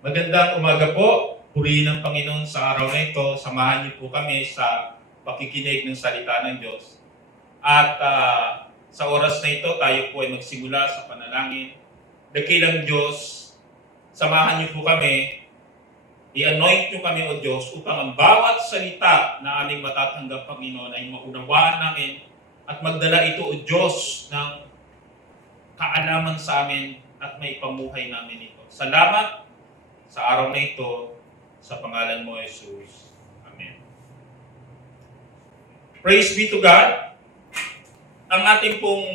Magandang umaga po. Purihin ng Panginoon sa araw na ito. Samahan niyo po kami sa pakikinig ng salita ng Diyos. At sa oras na ito, tayo po ay magsimula sa panalangin. Dakilang Diyos, samahan niyo po kami. I-anoint niyo kami, O Diyos, upang ang bawat salita na aming matatanggap, Panginoon, ay maunawaan namin at magdala ito, O Diyos, ng kaalaman sa amin at may pamuhay namin ito. Salamat sa araw na ito, sa pangalan mo, Jesus. Amen. Praise be to God. Ang ating pong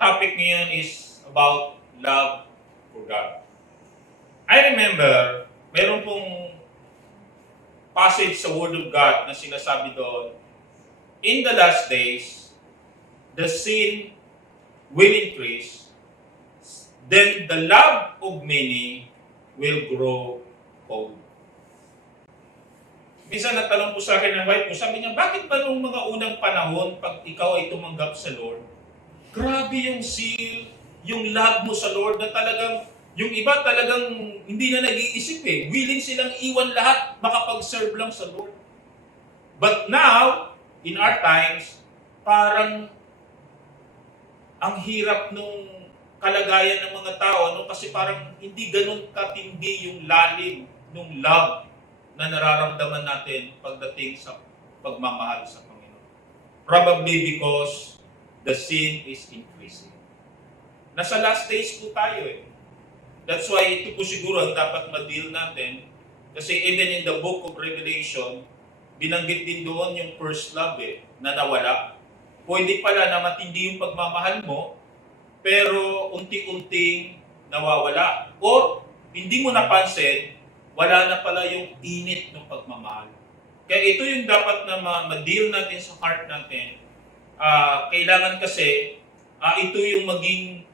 topic ngayon is about love for God. I remember, meron pong passage sa Word of God na sinasabi doon, in the last days, the sin will increase, then the love of many will grow cold. Minsan natanong po sa akin ng wife ko, sabi niya, bakit ba nung mga unang panahon, pag ikaw ay tumanggap sa Lord, grabe yung zeal, yung love mo sa Lord na talagang, yung iba talagang hindi na nag-iisip willing silang iwan lahat, makapag-serve lang sa Lord. But now, in our times, parang ang hirap nung kalagayan ng mga tao, no? Kasi parang hindi ganun katindi yung lalim ng love na nararamdaman natin pagdating sa pagmamahal sa Panginoon. Probably because the sin is increasing. Nasa last days po tayo That's why ito po siguro ang dapat ma-deal natin. Kasi even in the book of Revelation, binanggit din doon yung first love na nawala. Pwede pala na matindi yung pagmamahal mo, pero unti-unting nawawala. Or hindi mo napansin, wala na pala yung init ng pagmamahal. Kaya ito yung dapat na ma-deal natin sa heart natin. Kailangan kasi ito yung maging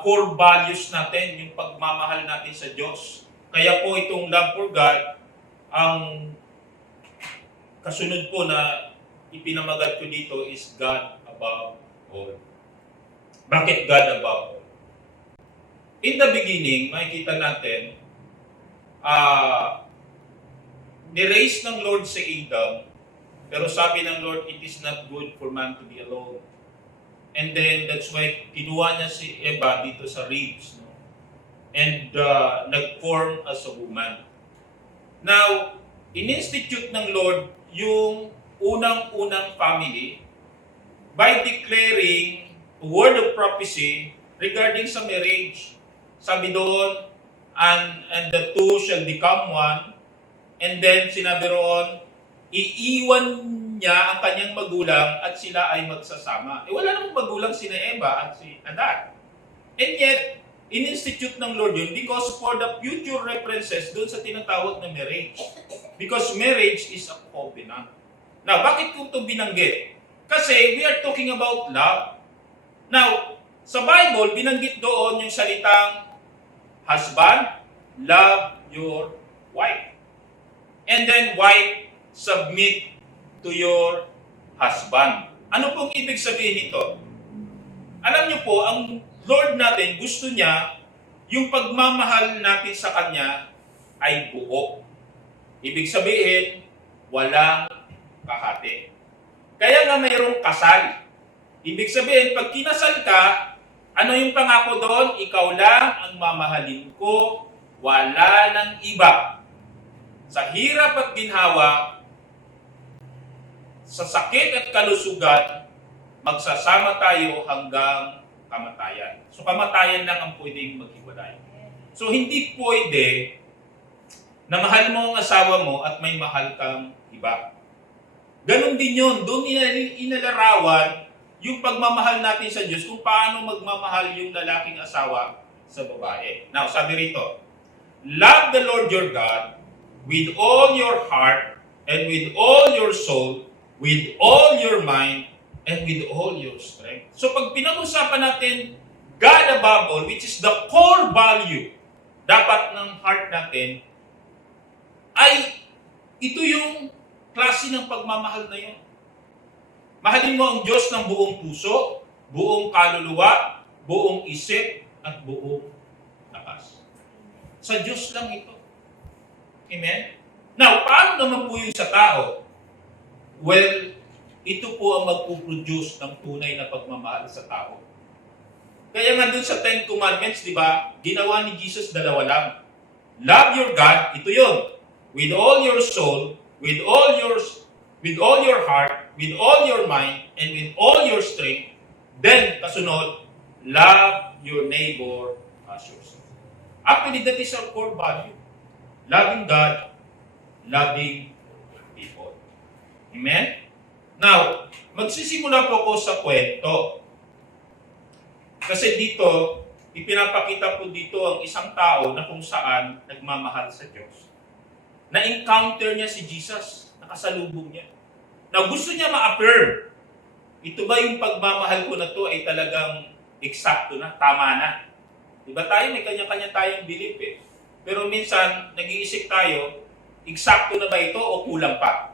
core values natin, yung pagmamahal natin sa Diyos. Kaya po itong love for God, ang kasunod po na ipinamagat ko dito is God above all. Bakit God above all? In the beginning, makikita natin, ni-raise ng Lord si Adam, pero sabi ng Lord, it is not good for man to be alone. And then, that's why kinuha niya si Eva dito sa ribs, no? And nag-form as a woman. Now, in-institute ng Lord yung unang-unang family by declaring a word of prophecy regarding sa marriage. Sabi doon, and the two shall become one. And then sinabi roon, iiwan niya ang kanyang magulang at sila ay magsasama. Wala namang magulang sina Eva at si Adan. And yet, in-institute ng Lord yun because for the future references doon sa tinatawag na marriage. Because marriage is a covenant. Now, bakit ko ito binanggit? Kasi we are talking about love. Now, sa Bible, binanggit doon yung salitang husband, love your wife. And then wife, submit to your husband. Ano pong ibig sabihin nito? Alam niyo po, ang Lord natin, gusto niya yung pagmamahal natin sa Kanya ay buo. Ibig sabihin, walang kahati. Kaya nga mayroong kasal. Ibig sabihin, pag kinasal ka, ano yung pangako doon? Ikaw lang ang mamahalin ko, wala nang iba. Sa hirap at ginhawa, sa sakit at kalusugan, magsasama tayo hanggang kamatayan. So kamatayan lang ang pwedeng maghiwalay. So hindi pwede na mahal mo ang asawa mo at may mahal kang iba. Ganon din yun. Doon inalarawan yung pagmamahal natin sa Diyos kung paano magmamahal yung lalaking asawa sa babae. Now, sabi rito, love the Lord your God with all your heart and with all your soul, with all your mind, and with all your strength. So pag pinag-usapan natin God above all, which is the core value dapat ng heart natin, ay ito yung klase ng pagmamahal na yun. Mahalin mo ang Diyos ng buong puso, buong kaluluwa, buong isip, at buong lakas. Sa Diyos lang ito. Amen? Now, paano naman po yung sa tao? Well, ito po ang magpuproduce ng tunay na pagmamahal sa tao. Kaya nga dun sa Ten Commandments, di ba, ginawa ni Jesus dalawa lang. Love your God, ito yun. With all your soul, with all your heart, with all your mind, and with all your strength. Then, kasunod, love your neighbor as yourself. Actually, that is our core value. Loving God, loving people. Amen? Now, magsisimula po ako sa kwento. Kasi dito, ipinapakita po dito ang isang tao na kung saan nagmamahal sa Diyos. Na-encounter niya si Jesus, nakasalubong niya. Now, gusto niya ma-affirm. Ito ba yung pagmamahal ko na to ay talagang eksakto na, tama na? Diba tayo, may kanya-kanya tayong belief eh. Pero minsan, nag-iisip tayo, eksakto na ba ito o kulang pa?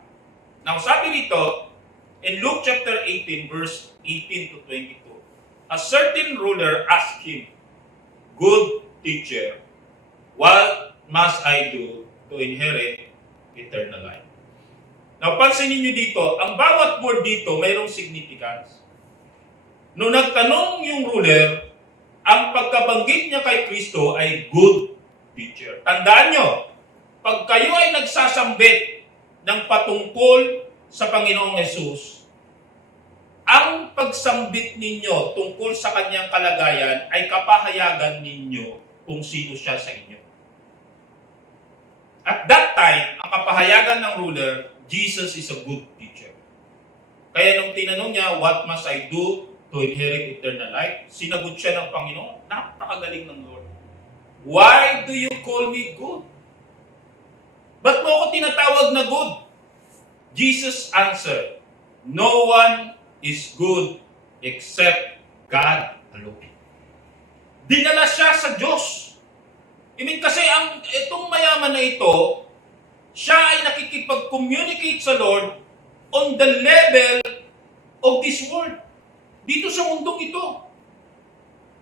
Now, sabi dito, in Luke chapter 18, verse 18 to 22, a certain ruler asked him, "Good teacher, what must I do to inherit eternal life?" Now, pansinin niyo dito, ang bawat word dito mayroong significance. Nung nagtanong yung ruler, ang pagkabanggit niya kay Kristo ay good teacher. Tandaan nyo, pag kayo ay nagsasambit ng patungkol sa Panginoong Hesus, ang pagsambit ninyo tungkol sa kanyang kalagayan ay kapahayagan ninyo kung sino siya sa inyo. At that time, ang kapahayagan ng ruler, Jesus is a good teacher. Kaya nung tinanong niya, what must I do to inherit eternal life? Sinagot siya ng Panginoon, napakagaling ng Lord. Why do you call me good? Ba't mo ako tinatawag na good? Jesus answered, no one is good except God alone. Dinala siya sa Diyos. Kasi itong mayaman na ito, siya ay nakikipag-communicate sa Lord on the level of this world. Dito sa mundong ito.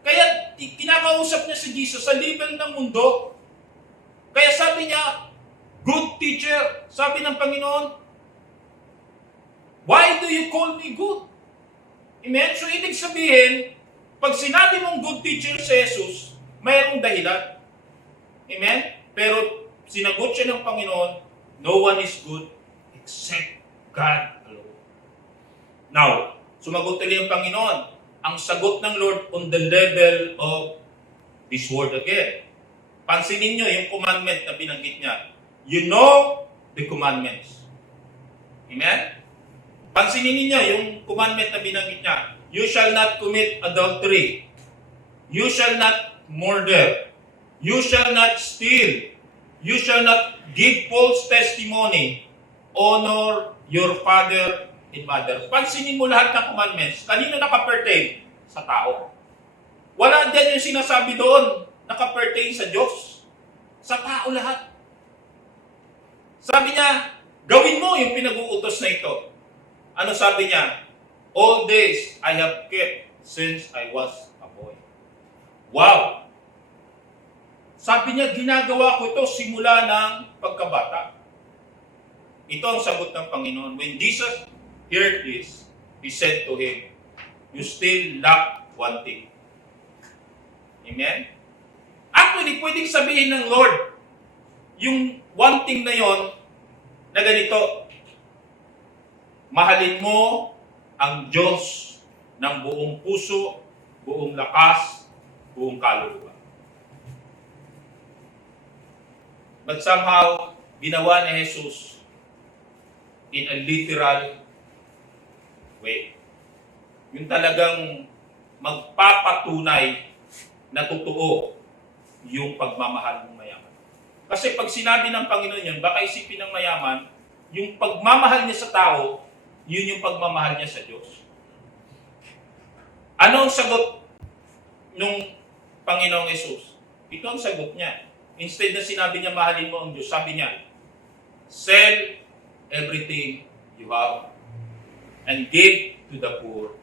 Kaya kinakausap niya si Jesus sa level ng mundo. Kaya sabi niya, good teacher, sabi ng Panginoon, why do you call me good? Amen? So, ibig sabihin, pag sinabi mong good teacher si Jesus, mayroong dahilan. Amen? Pero, sinagot siya ng Panginoon, no one is good except God alone. Now, sumagot ulit ang Panginoon. Ang sagot ng Lord on the level of this word again. Pansinin nyo yung commandment na binanggit niya. You know the commandments. Amen? Pansinin niyo yung commandment na binanggit niya. You shall not commit adultery. You shall not murder. You shall not steal. You shall not give false testimony. Honor your father and mother. Pansinin mo lahat ng commandments. Kanino nakapertain? Sa tao. Wala din yung sinasabi doon nakapertain sa Diyos. Sa tao lahat. Sabi niya, gawin mo yung pinag-uutos na ito. Ano sabi niya? All days I have kept since I was a boy. Wow! Sabi niya, ginagawa ko ito simula ng pagkabata. Ito ang sagot ng Panginoon. When Jesus heard this, He said to him, you still lack one thing. Amen? Actually, pwedeng sabihin ng Lord, yung one thing na yon na ganito, mahalin mo ang Diyos ng buong puso, buong lakas, buong kaluluwa. But somehow, ginawa ni Jesus in a literal way. Yung talagang magpapatunay na totoo yung pagmamahal ng mayaman. Kasi pag sinabi ng Panginoon yun, baka isipin ng mayaman, yung pagmamahal niya sa tao, yun yung pagmamahal niya sa Diyos. Ano ang sagot nung Panginoong Jesus? Ito ang sagot niya. Instead na sinabi niya, mahalin mo ang Diyos, sabi niya, sell everything you have and give to the poor,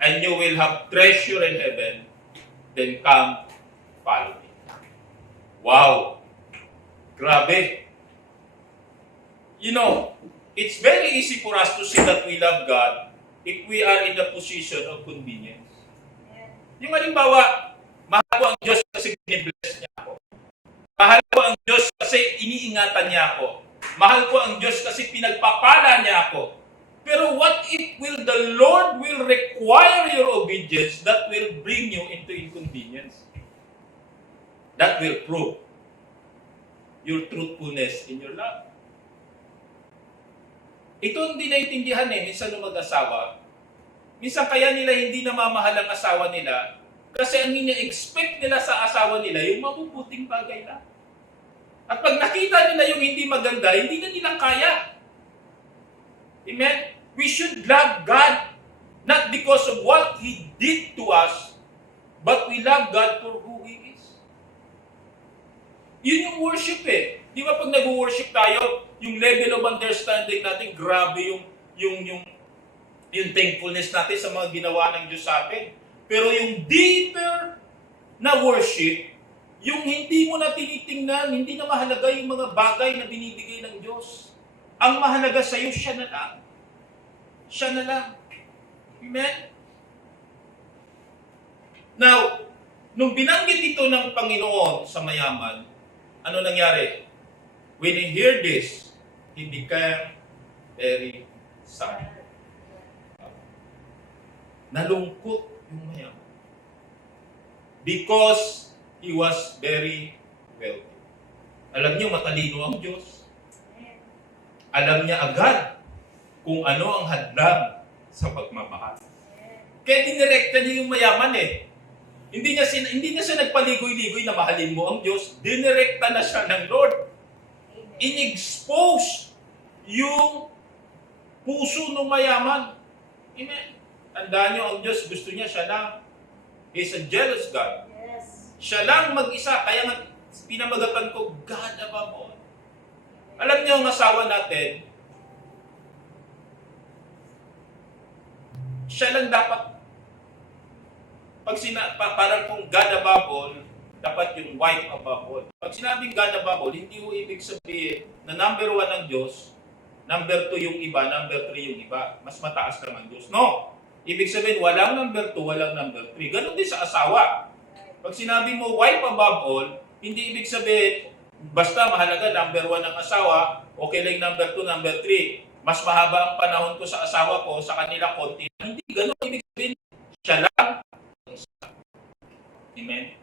and you will have treasure in heaven, then come, follow me. Wow! Grabe! You know, it's very easy for us to say that we love God if we are in the position of convenience. Yung halimbawa, mahal ko ang Diyos kasi binibless niya ako. Mahal ko ang Diyos kasi iniingatan niya ako. Mahal ko ang Diyos kasi pinagpapala niya ako. Pero what if the Lord will require your obedience that will bring you into inconvenience? That will prove your truthfulness in your love. Ito ang hindi naiintindihan minsan ng mag-asawa. Minsan kaya nila hindi namamahal ang asawa nila kasi ang ina-expect nila sa asawa nila yung mabubuting bagay lang. At pag nakita nila yung hindi maganda, hindi na nila kaya. Amen? We should love God not because of what He did to us, but we love God for who He is. Yun yung worship Di ba pag nag-worship tayo, yung level of understanding natin, grabe yung thankfulness natin sa mga ginawa ng Diyos sa atin. Pero yung deeper na worship, yung hindi mo na tinitingnan, hindi na mahalaga yung mga bagay na binibigay ng Diyos. Ang mahalaga sa iyo, siya na lang. Siya na lang. Amen? Now, nung binanggit ito ng Panginoon sa mayaman, ano nangyari? When he heard this, he became very sad. Nalungkot yung mayaman. Because he was very wealthy. Alam niyo, matalino ang Diyos. Alam niya agad kung ano ang hadlang sa pagmamahal. Kaya dinirekta niya yung mayaman Hindi niya siya nagpaligoy-ligoy na mahalin mo ang Diyos. Dinirekta na siya ng Lord. In-expose yung puso ng mayaman. Amen. Tandaan niyo, ang Diyos gusto niya siya lang. He's a jealous God. Yes. Siya lang mag-isa. Kaya nga, pinamagatan ko, God above all. Alam niyo, ang asawa natin, siya lang dapat, parang kung God above all, dapat yung wife above all. Pag sinabing God above all, hindi mo ibig sabihin na number 1 ang Diyos, number 2 yung iba, number 3 yung iba. Mas mataas lang ang Diyos. No! Ibig sabihin, walang number 2, walang number 3. Ganon din sa asawa. Pag sinabi mo wife above all, hindi ibig sabihin, basta mahalaga number 1 ang asawa, okay lang number 2, number 3. Mas mahaba ang panahon ko sa asawa ko, sa kanila konti. Hindi ganon. Ibig sabihin, siya lang. Amen?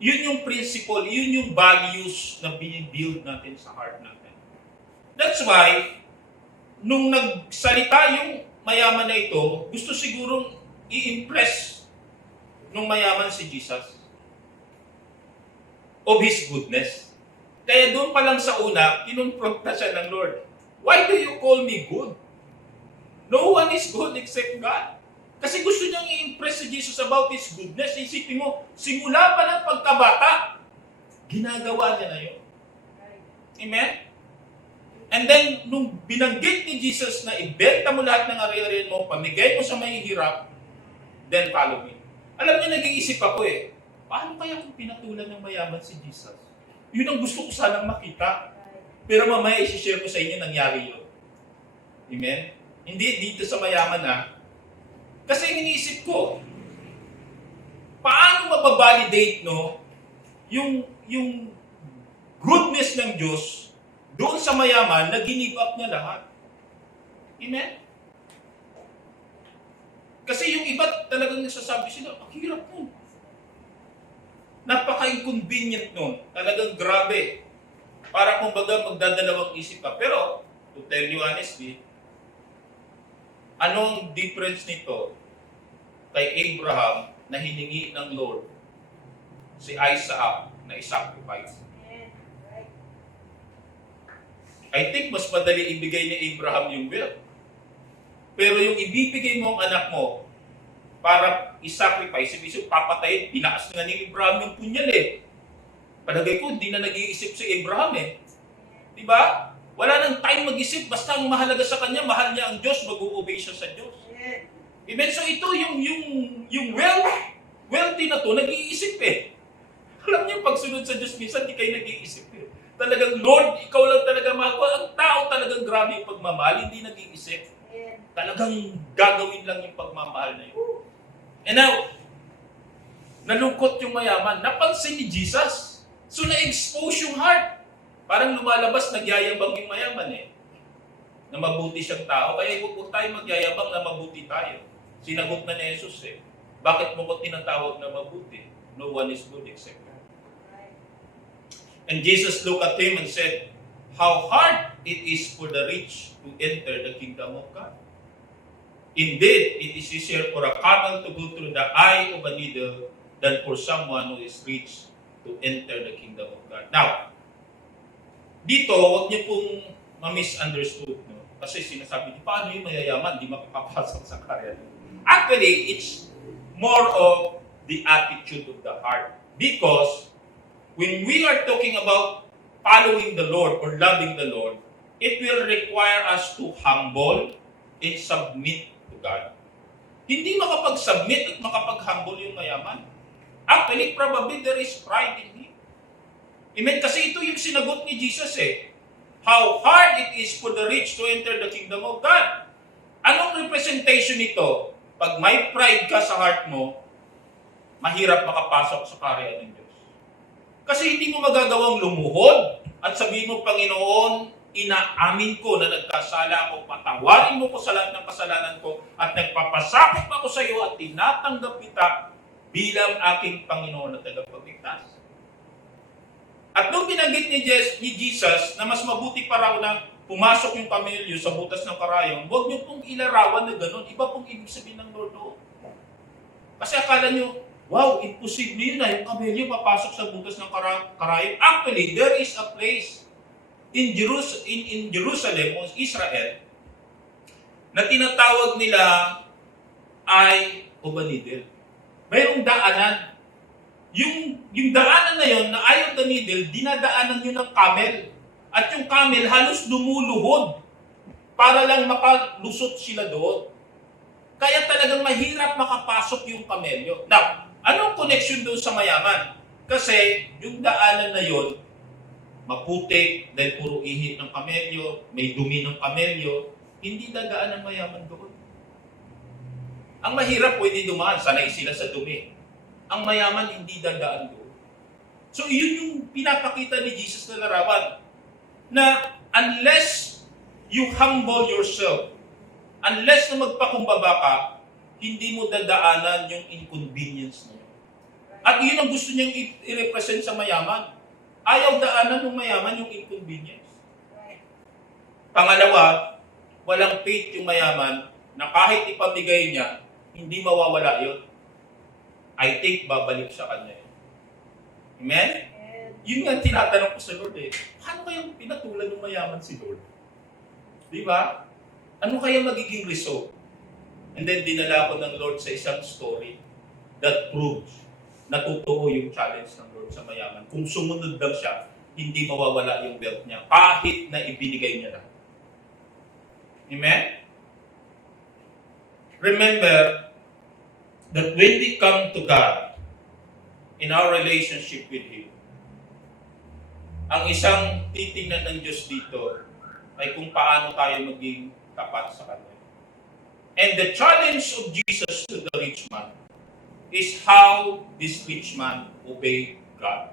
Yun yung principle, yun yung values na binibuild natin sa heart natin. That's why, nung nagsalita yung mayaman na ito, gusto sigurong i-impress nung mayaman si Jesus of His goodness. Kaya doon pa lang sa una, kinonfront na siya ng Lord. Why do you call me good? No one is good except God. Kasi gusto niyang i-impress si Jesus about His goodness. Isipin mo, simula pa ng pagkabata, ginagawa niya na yun. Amen? And then, nung binanggit ni Jesus na ibenta mo lahat ng ari-arian mo, pamigay mo sa mahihirap, then follow me. Alam niyo, nag-iisip ako paano kaya kung pinatulan ng mayaman si Jesus? Yun ang gusto ko sanang makita. Pero mamaya isi-share ko sa inyo nangyari yun. Amen? Hindi dito sa mayaman Kasi iniisip ko, paano mababalidate yung goodness ng Diyos doon sa mayaman na give up niya lahat. Amen? Kasi yung iba talagang nasasabi sila, ang hirap nun. Napaka-inconvenient nun. Talagang grabe. Para kumbaga magdadalawang isip ka. Pero, to tell you honestly, anong difference nito kay Abraham na hiningi ng Lord si Isaac na i-sacrifice? I think mas madali ibigay ni Abraham yung will. Pero yung ibibigay mo ang anak mo para i-sacrifice, ibig papatayin, pinaas na ni Abraham yung punyal Palagay ko, hindi na nag-iisip si Abraham Diba? Wala nang time mag-isip, basta ang mahalaga sa kanya, mahal niya ang Diyos, mag-u-obey siya sa Diyos. Amen? So ito yung wealthy na to, nag-iisip Alam niyo, pagsunod sa Diyos, minsan di kayo nag-iisip eh. Talagang, Lord, ikaw lang talaga mahal ko. Ang tao talagang grabe yung pagmamahal, hindi nag-iisip. Talagang gagawin lang yung pagmamahal na yun. And now, nalungkot yung mayaman. Napansin ni Jesus. So, na-expose yung heart. Parang lumalabas, nagyayabang yung mayaman eh. Na mabuti siyang tao. Kaya huwag tayo magyayabang na mabuti tayo. Sinagot na ni Jesus eh. Bakit mo ko tinatawag na mabuti? No one is good except God. And Jesus looked at him and said, how hard it is for the rich to enter the kingdom of God. Indeed, it is easier for a camel to go through the eye of a needle than for someone who is rich to enter the kingdom of God. Now, dito, huwag niyo pong ma-misunderstood. No? Kasi sinasabi, paano yung mayayaman, di makakapasok sa karya. Actually, it's more of the attitude of the heart. Because when we are talking about following the Lord or loving the Lord, it will require us to humble and submit to God. Hindi makapag-submit at makapag-humble yung mayaman. Actually, probably there is pride in him. Amen? Kasi ito yung sinagot ni Jesus eh. How hard it is for the rich to enter the kingdom of God. Anong representation nito? Pag may pride ka sa heart mo, mahirap makapasok sa karya ng Diyos. Kasi hindi mo magagawang lumuhod at sabihin mo, Panginoon, inaamin ko na nagkasala ako, patawarin mo ko sa lahat ng kasalanan ko at nagpapasakop ako sa iyo at tinatanggap kita bilang aking Panginoon at tagapagligtas. At nung binanggit ni Jesus na mas mabuti pa raw na pumasok yung kamelyo sa butas ng karayom, huwag niyo pong ilarawan na gano'n. Iba pong ibig sabihin ng Lord doon. Kasi akala niyo, wow, imposible yun na yung kamelyo papasok sa butas ng karayom. Actually, there is a place in Jerusalem o Israel na tinatawag nila ay Obanidel. Mayroong daanan. Yung daanan na yon na Eye of the Needle, dinadaanan yun ng camel. At yung camel halos lumuluhod para lang makalusot sila doon. Kaya talagang mahirap makapasok yung kamelyo. Now, anong connection doon sa mayaman? Kasi yung daanan na yon, maputik dahil puro ihip ng kamelyo, may dumi ng kamelyo, hindi dadaan ng mayaman doon. Ang mahirap pwede dumaan, sanay sila sa dumi. Ang mayaman hindi dadaan doon. So yun yung pinapakita ni Jesus na larawan. Na unless you humble yourself, unless na magpakumbaba ka, hindi mo dadaanan yung inconvenience na yun. At yun ang gusto niyang i-represent sa mayaman. Ayaw daanan ng mayaman yung inconvenience. Pangalawa, walang faith yung mayaman na kahit ipamigay niya, hindi mawawala yun. I think babalik sa kanya. Amen? Yun nga tinatanong ko sa Lord eh. Paano kayang pinatulan ng mayaman si Lord? Di ba? Ano kaya magiging result? And then dinala ko ng Lord sa isang story that proves na totoo yung challenge ng Lord sa mayaman. Kung sumunod lang siya, hindi mawawala yung wealth niya kahit na ibinigay niya lang. Amen? Remember that when we come to God in our relationship with Him, ang isang titingnan ng Diyos dito ay kung paano tayo maging tapat sa Kanya. And the challenge of Jesus to the rich man is how this rich man obeyed God.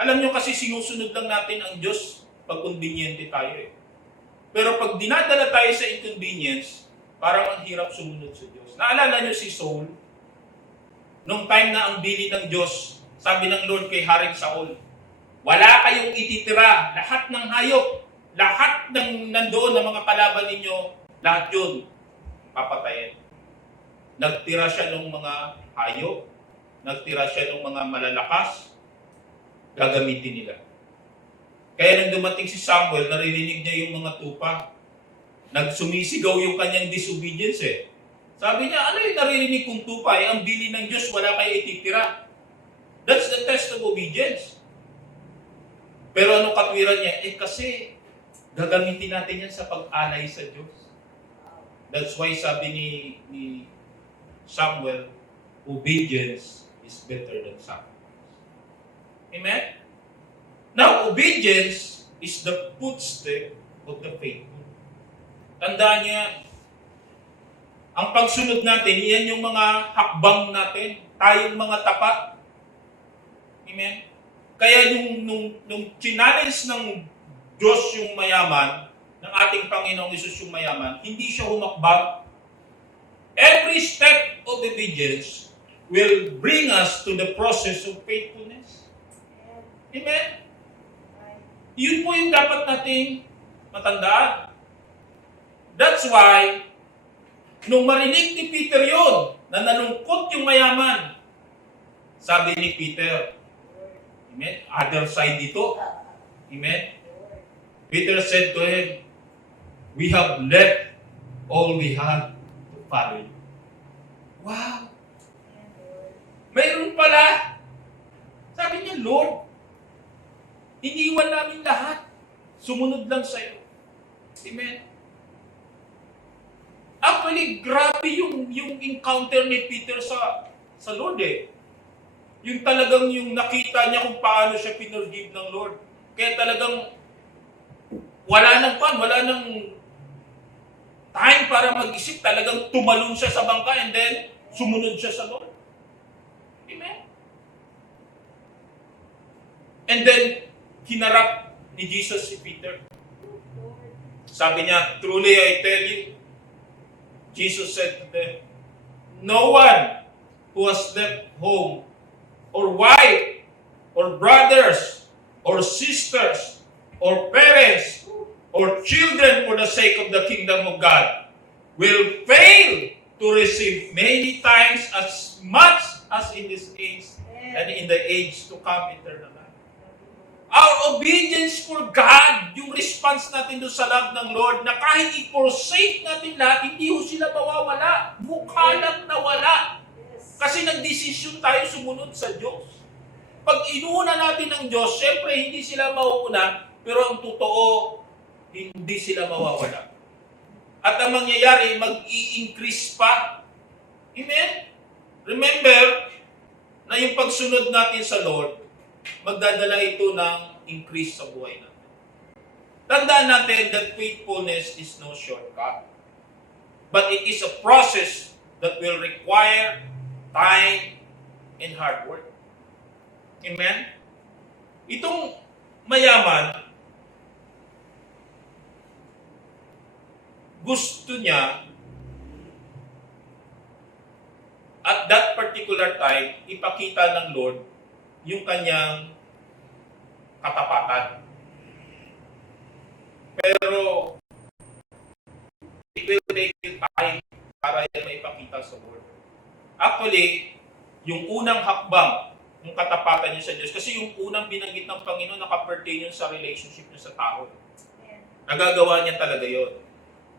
Alam nyo kasi sinusunod lang natin ang Diyos pag conveniente tayo eh. Pero pag dinadala tayo sa inconvenience, parang ang hirap sumunod sa Diyos. Naalala nyo si Saul? Nung time na ang bili ng Diyos, sabi ng Lord kay Haring Saul, wala kayong ititira, lahat ng hayop, lahat ng nandoon na mga kalaban ninyo, lahat yun, papatayin. Nagtira siya ng mga hayop, nagtira siya ng mga malalakas, gagamitin nila. Kaya nang dumating si Samuel, naririnig niya yung mga tupa. Nagsumisigaw yung kanyang disobedience eh. Sabi niya, ano yung naririnig kong tupa? Ang bili ng Diyos, wala kayo ititira. That's the test of obedience. Pero anong katwiran niya? Kasi gagamitin natin yan sa pag-alay sa Diyos. That's why sabi ni Samuel, obedience is better than sacrifice. Amen? Now, obedience is the footstep of the faithful. Tandaan niyo yan. Ang pagsunod natin, yan yung mga hakbang natin. Tayong mga tapat. Amen? Kaya nung challenge ng Diyos yung mayaman, ng ating Panginoong Hesus yung mayaman, hindi siya humakbang. Every step of obedience will bring us to the process of faithfulness. Amen? Yun po yung dapat nating matandaan. That's why, nung marinig ni Peter yun, na nalungkot yung mayaman, sabi ni Peter, amen, other side dito, amen, Peter said to him, we have left all we had to follow you. Wow! Mayroon pala. Sabi niya, Lord, iniwan namin lahat. Sumunod lang sa'yo. Amen. Actually, grabe yung encounter ni Peter sa Lord eh. Yung talagang yung nakita niya kung paano siya pinurgive ng Lord. Kaya talagang wala nang time para mag-isip. Talagang tumalon siya sa bangka and then sumunod siya sa Lord. Amen. And then, hinarap ni Jesus si Peter. Sabi niya, truly I tell you, Jesus said to them, no one who has left home, or wife, or brothers, or sisters, or parents, or children for the sake of the kingdom of God will fail to receive many times as much as in this age and in the age to come eternal life. Our obedience for God, yung response natin doon sa love ng Lord, na kahit i-forsake natin lahat, hindi ho sila mawawala. Mukha lang nawala. Kasi nagdesisyon tayo sumunod sa Diyos. Pag inuuna natin ng Diyos, syempre hindi sila mauuna, pero ang totoo, hindi sila mawawala. At ang mangyayari, mag-i-increase pa. Amen? Remember, na yung pagsunod natin sa Lord, magdadala ito ng increase sa buhay natin. Tandaan natin that faithfulness is no shortcut. But it is a process that will require time and hard work. Amen? Itong mayaman, gusto niya at that particular time, ipakita ng Lord yung kanyang katapatan. Pero, it will take time para yan maipakita sa Lord. Actually, yung unang hakbang, yung katapatan niya sa Diyos, kasi yung unang binanggit ng Panginoon, nakapertain yun sa relationship niya sa tao. Nagagawa niya talaga yun.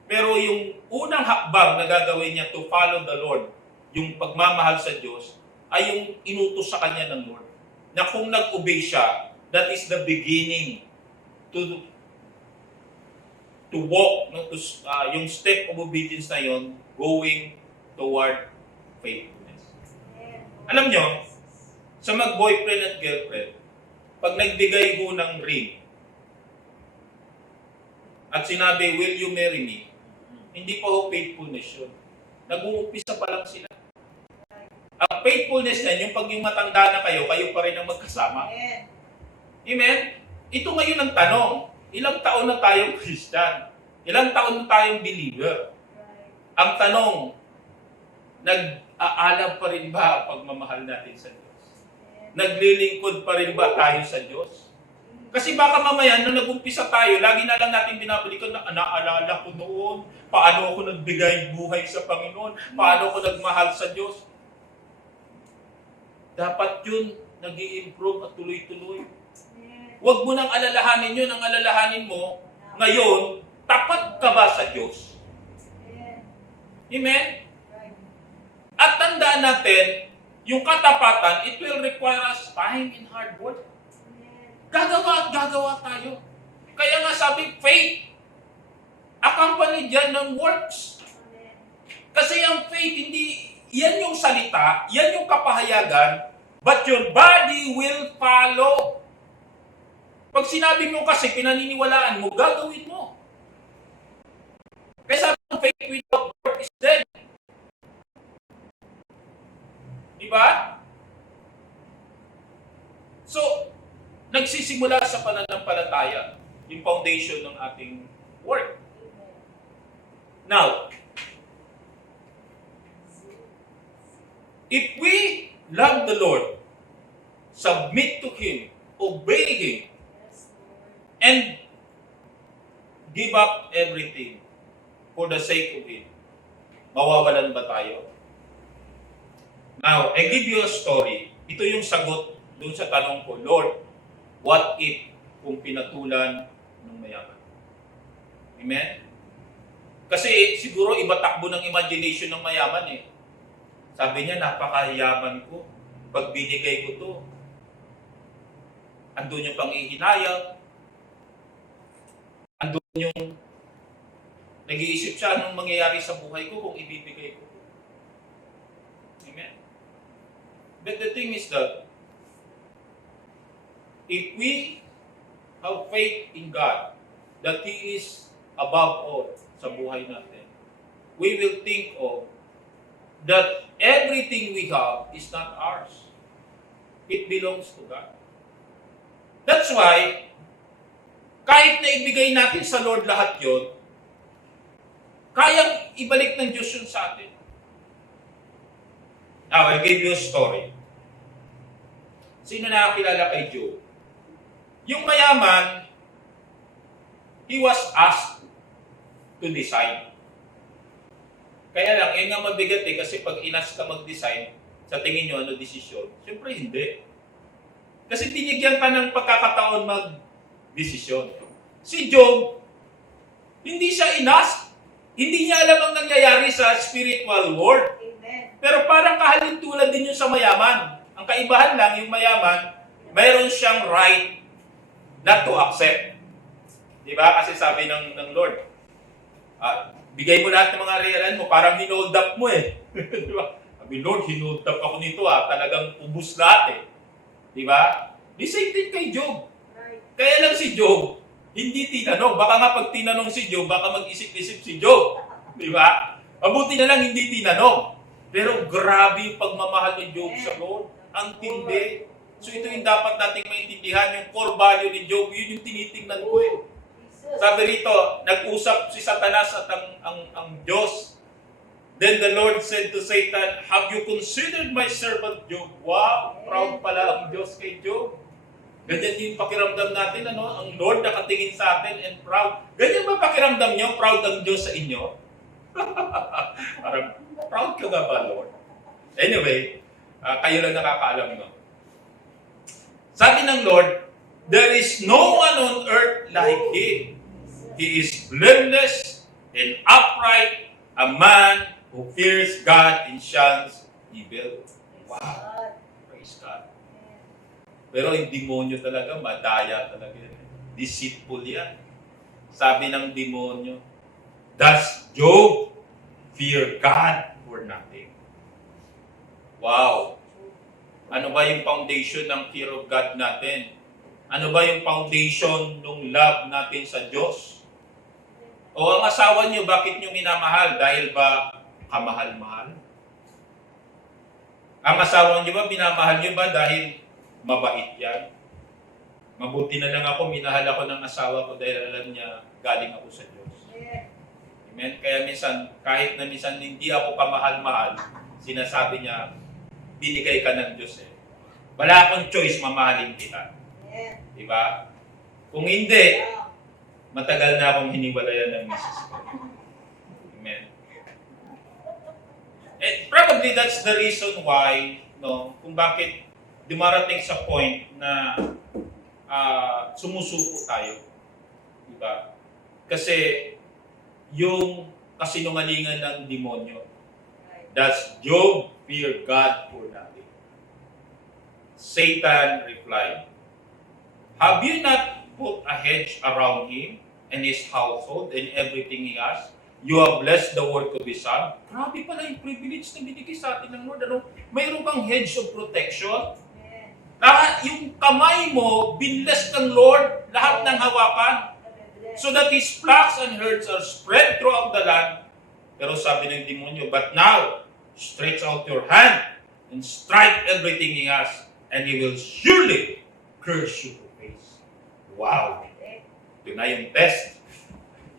Pero yung unang hakbang na gagawin niya to follow the Lord, yung pagmamahal sa Diyos, ay yung inutos sa kanya ng Lord. Na kung nag-obey siya, that is the beginning to walk, yung step of obedience na yon, going toward faithfulness. Alam nyo, sa mag-boyfriend at girlfriend, pag nagbigay ho ng ring, at sinabi, will you marry me? Hindi pa ho faithfulness yun. Nag-uumpisa pa lang sila. Ang faithfulness na yung pag yung matanda na kayo pa rin ang magkasama. Amen? Ito ngayon ang tanong, ilang taon na tayong Christian? Ilang taon na tayong believer? Ang tanong, nag-aalab pa rin ba ang pagmamahal natin sa Diyos? Naglilingkod pa rin ba tayo sa Diyos? Kasi baka mamaya, nung nag-umpisa tayo, lagi na lang natin binabalikan na naalala ko noon, paano ako nagbigay buhay sa Panginoon, paano ako nagmahal sa Diyos. Dapat yun, nag-i-improve at tuloy-tuloy. Huwag mo nang alalahanin yun, ang alalahanin mo, ngayon, tapat ka ba sa Diyos? Amen? At tandaan natin, yung katapatan, it will require us time and hard work. Gagawa at gagawa tayo. Kaya nga sabi, faith, accompanied yan ng works. Kasi ang faith, hindi, yan yung salita, yan yung kapahayagan, but your body will follow. Pag sinabi mo kasi, pinaniniwalaan mo, gagawin mo. Kaya sabi ng faith without work is dead. Diba? So, nagsisimula sa pananampalataya yung foundation ng ating work. Now, if we love the Lord, submit to Him, obey Him, and give up everything for the sake of Him, mawawalan ba tayo? Now, I give you a story. Ito yung sagot doon sa tanong ko, Lord, what if kung pinatulan ng mayaman? Amen? Kasi siguro iba takbo ng imagination ng mayaman eh. Sabi niya, napakayaman ko. Pag binigay ko to, andun yung panghihinayang, andun yung nag-iisip siya anong mangyayari sa buhay ko kung ibibigay ko. Amen? But the thing is that, if we have faith in God, that He is above all sa buhay natin, we will think of that everything we have is not ours. It belongs to God. That's why, kahit na ibigay natin sa Lord lahat yon, kayang ibalik ng Diyos yun sa atin. Now, I'll give you a story. Sino nakakilala kay Job? Yung mayaman, he was asked to decide. Kaya lang, yun nga mabigat eh, kasi pag inas ka mag-decide, sa tingin nyo, ano desisyon? Siyempre, hindi. Kasi binigyan ka ng pagkakataon mag-desisyon. Si Job, hindi siya inas. Hindi niya alam ang nangyayari sa spiritual world. Amen. Pero parang kahalintulad din yun sa mayaman. Ang kaibahan lang, yung mayaman, mayroon siyang right not to accept. Diba? Kasi sabi ng Lord, bigay mo lahat ng mga realan mo, parang hinold up mo eh. Diba? Sabi, Lord, hinold up ako nito talagang ubus lahat eh. Diba? The same thing kay Job. Right. Kaya lang si Job, hindi tinanong. Baka nga pag tinanong si Job, baka mag-isip-isip si Job. Diba? Mabuti na lang hindi tinanong. Pero grabe yung pagmamahal ni Job sa Lord. Ang tindi. So ito yung dapat nating maintindihan, yung core value ni Job, yun yung tinitingnan ko eh. Sabi rito, nag-usap si Satanas at ang Diyos. Then the Lord said to Satan, have you considered my servant Job? Wow, proud pala ang Diyos kay Job. Ganyan yung pakiramdam natin, ano? Ang Lord nakatingin sa atin and proud. Ganyan ba pakiramdam niyo? Proud ang Diyos sa inyo? Parang, proud ka ba Lord? Anyway, kayo lang nakakaalam, no? Sabi ng Lord, there is no one on earth like Him. He is blameless and upright, a man who fears God and shuns evil. Wow! Praise God. Pero yung demonyo talaga, madaya talaga yan. Deceitful yan. Sabi ng demonyo, does Job fear God for nothing? Wow! Ano ba yung foundation ng fear of God natin? Ano ba yung foundation ng love natin sa Diyos? O ang asawa niyo, bakit niyo minamahal? Dahil ba kamahal-mahal? Ang asawa niyo ba, minamahal niyo ba dahil mabait yan? Mabuti na lang ako, minahal ako ng asawa ko dahil alam niya galing ako sa Diyos. Amen? Kaya minsan, kahit na minsan hindi ako kamahal-mahal, sinasabi niya, binigay ka ng Diyos eh. Wala akong choice, mamahalin kita. Diba? Kung hindi, matagal na akong hiniwalayan ng misis ko. Amen. And probably that's the reason why, no, kung bakit dumarating sa point na sumusuko tayo. Diba? Kasi yung kasinungalingan ng demonyo. Does Job fear God for nothing? Satan replied, have you not put a hedge around him and his household and everything he has? You have blessed the work of his son. Grabe pala yung privilege na binigay sa atin ng Lord. Ano? Mayroon kang hedge of protection. Lahat, yung kamay mo, binless ng Lord, lahat ng hawakan. So that his flocks and herds are spread throughout the land. Pero sabi ng demonyo, but now, stretch out your hand and strike everything he has, and he will surely curse you to face. Wow! Ito na yung test.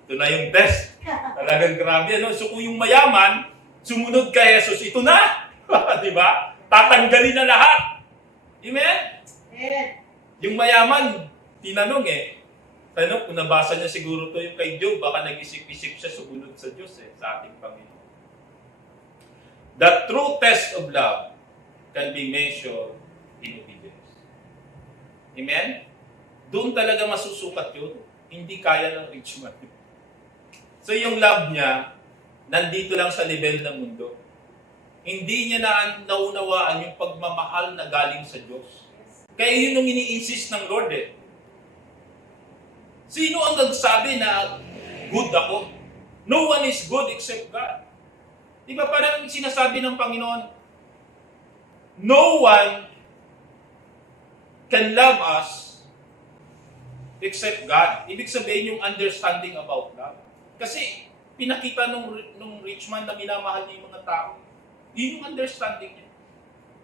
Ito na yung test. Talagang grabe, ano? So kung yung mayaman, sumunod kay Jesus, ito na! Di ba? Tatanggalin na lahat. Amen? Yung mayaman, tinanong kung nabasa niya siguro to yung kay Job, baka nag-isip-isip siya sumunod sa Diyos sa ating Panginoon. The true test of love can be measured in obedience. Amen? Doon talaga masusukat yun. Hindi kaya ng rich man. So yung love niya, nandito lang sa level ng mundo. Hindi niya naunawaan yung pagmamahal na galing sa Diyos. Kaya yun yung ini-insist ng Lord Sino ang nagsabi na good ako? No one is good except God. Di ba parang sinasabi ng Panginoon, no one can love us except God. Ibig sabihin yung understanding about love. Kasi pinakita nung rich man na minamahal niya yung mga tao. Yun yung understanding niya.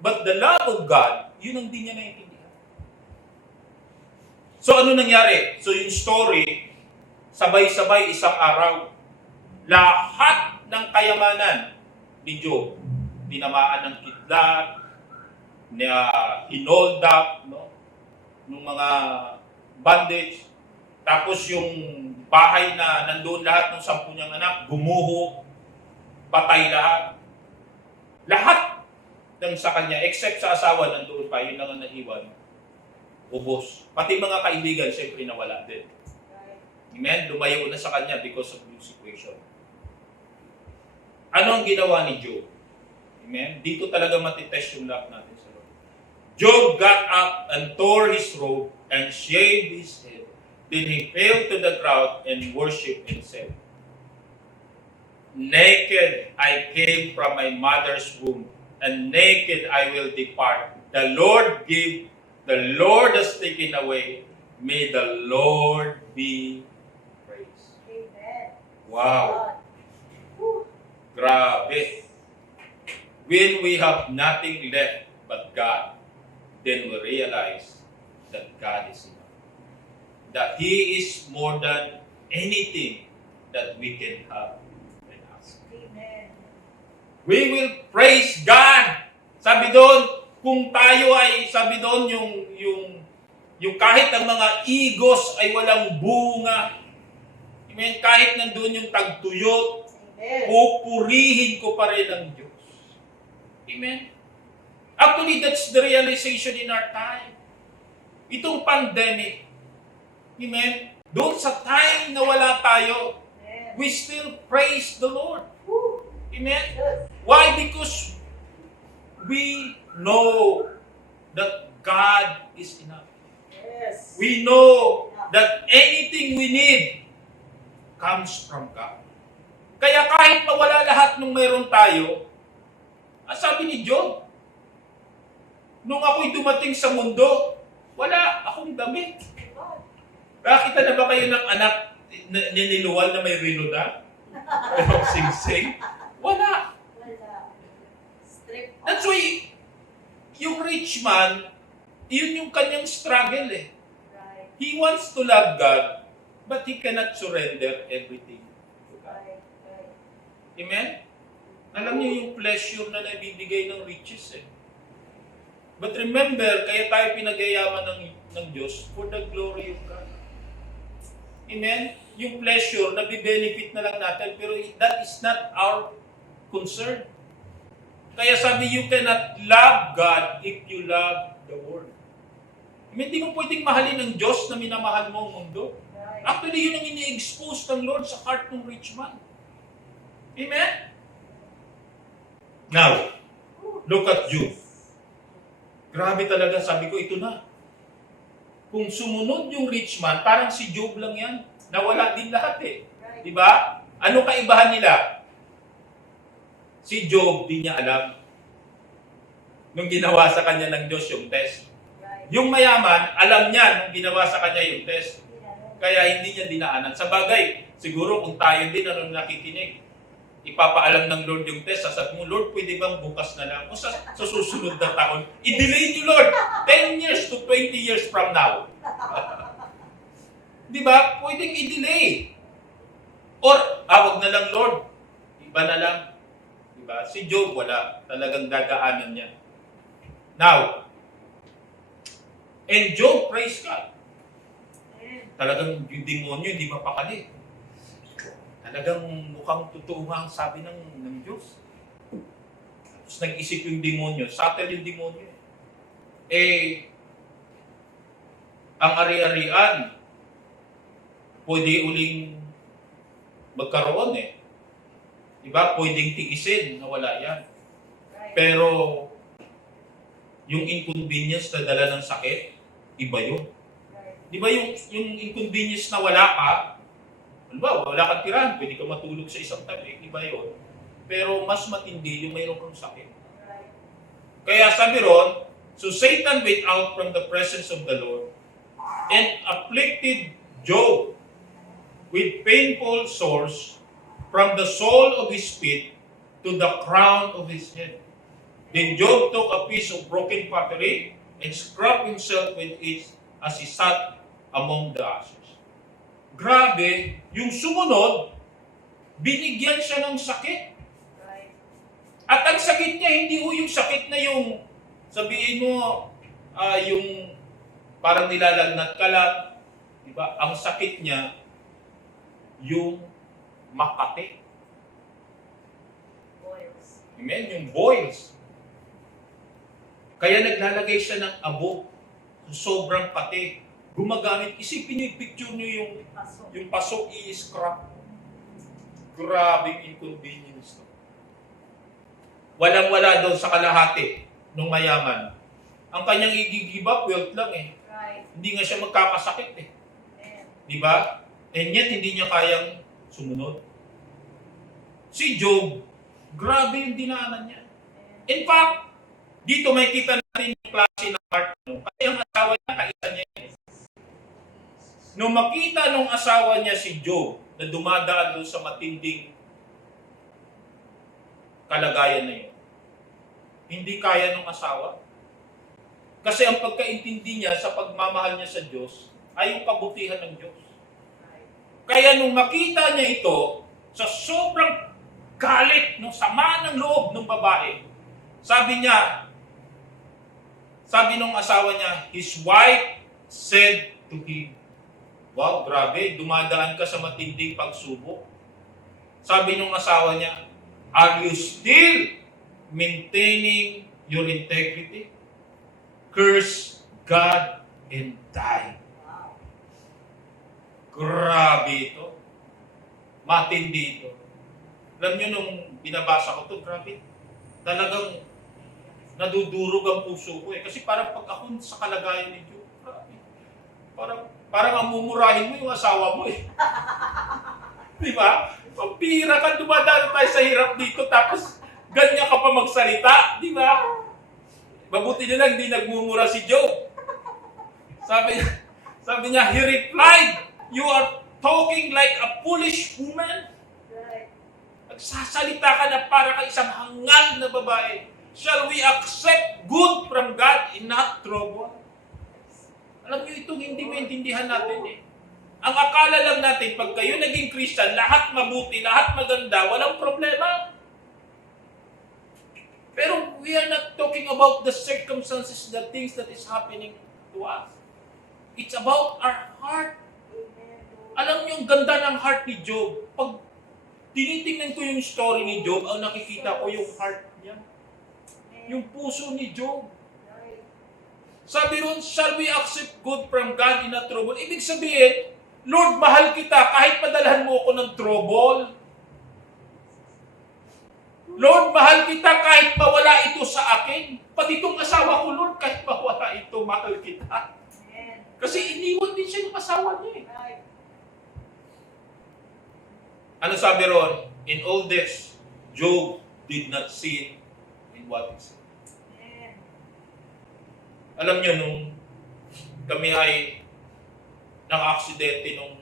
But the love of God, yun ang di niya naiintindihan. So ano nangyari? So yung story, sabay-sabay isang araw, lahat ng kayamanan ni Job, tinamaan ng kidlat, hinold up, ng mga bandage, tapos yung bahay na nandoon lahat ng 10 niyang anak, gumuho, patay lahat. Lahat ng sa kanya, except sa asawa, nandoon pa, yun lang ang naiwan, ubos. Pati mga kaibigan, siyempre nawala din. Amen? Lumayo na sa kanya because of the situation. Ano ang ginawa ni Job? Amen? Dito talaga matitest yung love natin sa Lord. Job got up and tore his robe and shaved his head. Then he fell to the ground and worshipped and said, naked I came from my mother's womb, and naked I will depart. The Lord give, the Lord has taken away. May the Lord be praised. Amen. Wow. Grabe. When we have nothing left but God, then we realize that God is enough. That He is more than anything that we can have and ask. Amen. We will praise God. Sabi doon, kung tayo ay, sabi doon, yung kahit ang mga igos ay walang bunga, amen, kahit nandun yung tagtuyot, pupurihin ko pa rin ang Diyos. Amen? Actually, that's the realization in our time. Itong pandemic, amen, doon sa time na wala tayo, we still praise the Lord. Amen? Why? Because we know that God is enough. Yes. We know that anything we need comes from God. Kaya kahit mawala lahat nung mayroon tayo, sabi ni Job, nung ako'y dumating sa mundo, wala akong damit. Nakita na ba kayo ng anak niniluwal na may rilo na? Sing-sing? Wala. Strip. That's why, yung rich man, yun yung kanyang struggle Right. He wants to love God, but he cannot surrender everything to God. Right. Right. Amen? Alam niyo yung pleasure na nabibigay ng riches But remember, kaya tayo pinagayaman ng Diyos for the glory of God. Amen? Yung pleasure, nabibenefit na lang natin, pero that is not our concern. Kaya sabi, you cannot love God if you love the world. Hindi mo pwedeng mahalin ng Diyos na minamahal mo ang mundo. Right. Actually, yun ang ini-expose ng Lord sa heart ng rich man. Amen? Now, look at Job. Grabe talaga, sabi ko, ito na. Kung sumunod yung rich man, parang si Job lang yan. Nawala din lahat Right. Di ba? Ano kaibahan nila? Si Job, di niya alam. Nung ginawa sa kanya ng Diyos yung test. Right. Yung mayaman, alam niya nung ginawa sa kanya yung test. Kaya hindi niya dinaanan. Sa bagay, siguro kung tayo din ano nakikinig, ipapaalam ng Lord yung test, sasabi mo, Lord, pwede bang bukas na lang? O sa susunod na taon, i-delay niyo, Lord, 10 years to 20 years from now. Di ba? Pwedeng i-delay. Or, wag na lang, Lord. Iba na lang. Di ba? Si Job, wala. Talagang dadaanan niya. Now, and Job, praise God. Talagang yung demonyo, hindi mapakali. Talagang mukhang totoo nga ang sabi ng Diyos. Tapos nag-isip yung demonyo, subtle yung demonyo. Ang ari-arian, pwede uling magkaroon Diba? Pwedeng tiisin na wala yan. Pero, yung inconvenience na dala ng sakit, iba yun. Di ba yung inconvenience na wala ka, wala kang tirahan, pwede ka matulog sa isang tabi, iba yun. Pero mas matindi yung mayroon kang sakit. Kaya sabi ron, so Satan went out from the presence of the Lord and afflicted Job with painful sores from the sole of his feet to the crown of his head. Then Job took a piece of broken pottery and scrubbed himself with it as he sat among the ashes. Grabe, yung sumunod, binigyan siya ng sakit. At ang sakit niya, hindi yung sakit na yung, sabihin mo, yung parang nilalagnat ka lang. Diba? Ang sakit niya, yung makati. Boils. Amen? Yung boils. Kaya naglalagay siya ng abo. Sobrang pati. Gumagamit. Isipin niyo, picture niyo yung paso i-scrap. Grabing inconvenience. Walang-wala doon sa kalahati ng mayaman. Ang kanyang i-give up, wealth lang Right. Hindi nga siya magkakasakit Di ba? And yet, hindi niya kayang sumunod. Si Job, grabe yung dinaanan niya. In fact, dito may kita natin yung klase ng heart. Kasi ang asawa niya, kaisa niya Nung makita nung asawa niya si Job na dumadaan doon sa matinding kalagayan na yun, hindi kaya nung asawa. Kasi ang pagkaintindi niya sa pagmamahal niya sa Diyos ay yung kabutihan ng Diyos. Kaya nung makita niya ito, sa sobrang galit, ng sama ng loob ng babae, sabi nung asawa niya, his wife said to him, wow, grabe, dumadaan ka sa matinding pagsubok. Sabi nung asawa niya, are you still maintaining your integrity? Curse God and die. Wow. Grabe ito. Matindi ito. Alam niyo nung binabasa ko ito, grabe. Talagang nadudurog ang puso ko Kasi parang pag ako sa kalagayan ni Job, grabe. Parang amumurahin mo yung asawa mo Di ba? Pampira ka, dumadaan tayo sa hirap dito, tapos ganyan ka pa magsalita. Di ba? Mabuti na lang, hindi nagmumura si Job. Sabi niya, he replied, you are talking like a foolish woman. Right. Nagsasalita ka na para ka isang hangal na babae. Shall we accept good from God and not trouble? Alam niyo, itong hindi maintindihan natin Ang akala lang natin, pag kayo naging Christian, lahat mabuti, lahat maganda, walang problema. Pero we are not talking about the circumstances, the things that is happening to us. It's about our heart. Alam niyo, ang ganda ng heart ni Job. Pag tinitingnan ko yung story ni Job, ang nakikita ko yung heart niya. Yung puso ni Job. Sabi ron, shall we accept good from God in a trouble? Ibig sabihin, Lord, mahal kita kahit padalhan mo ako ng trouble. Lord, mahal kita kahit mawala ito sa akin. Pati itong asawa ko, Lord, kahit mawala ito, mahal kita. Kasi iniwan din siya ng asawa niya Ano sabi ron? In all this, Job did not sin in what he said. Alam niyo, nung kami ay naka-aksidente nung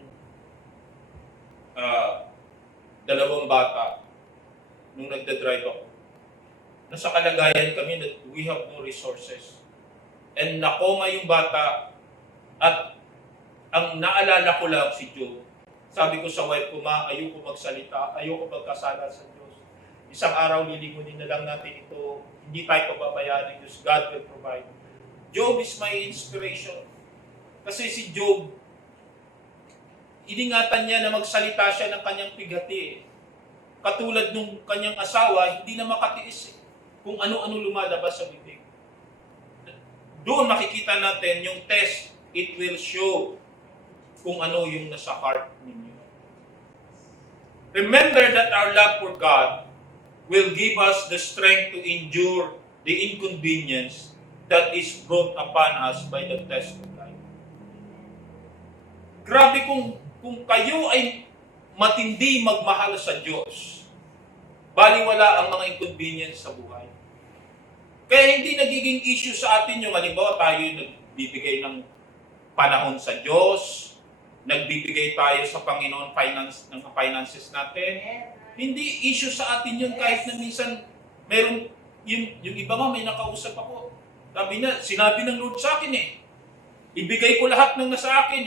dalawang bata nung nagda-drive ako. Nasa kalagayan kami that we have no resources. And nakoma yung bata at ang naalala ko lang si Joe. Sabi ko sa wife ko, ma, ayoko magsalita, ayoko magkasala sa Diyos. Isang araw lilingunin na lang natin ito. Hindi tayo pababayaan ng Diyos. God will provide. Job is my inspiration. Kasi si Job, iningatan niya na magsalita siya ng kanyang pigati. Katulad nung kanyang asawa, hindi na makatiis kung ano-ano lumalabas sa bibig. Doon makikita natin yung test, it will show kung ano yung nasa heart ninyo. Remember that our love for God will give us the strength to endure the inconvenience that is brought upon us by the test of life. Grabe kung kayo ay matindi magmahal sa Diyos, baliwala ang mga inconvenience sa buhay. Kaya hindi nagiging issue sa atin yung halimbawa tayo nagbibigay ng panahon sa Diyos, nagbibigay tayo sa Panginoon ng finances natin. Hindi issue sa atin yun kahit na minsan meron, yung iba nga may nakausap ako. Sabi niya, sinabi ng Lord sa akin ibigay ko lahat ng nasa akin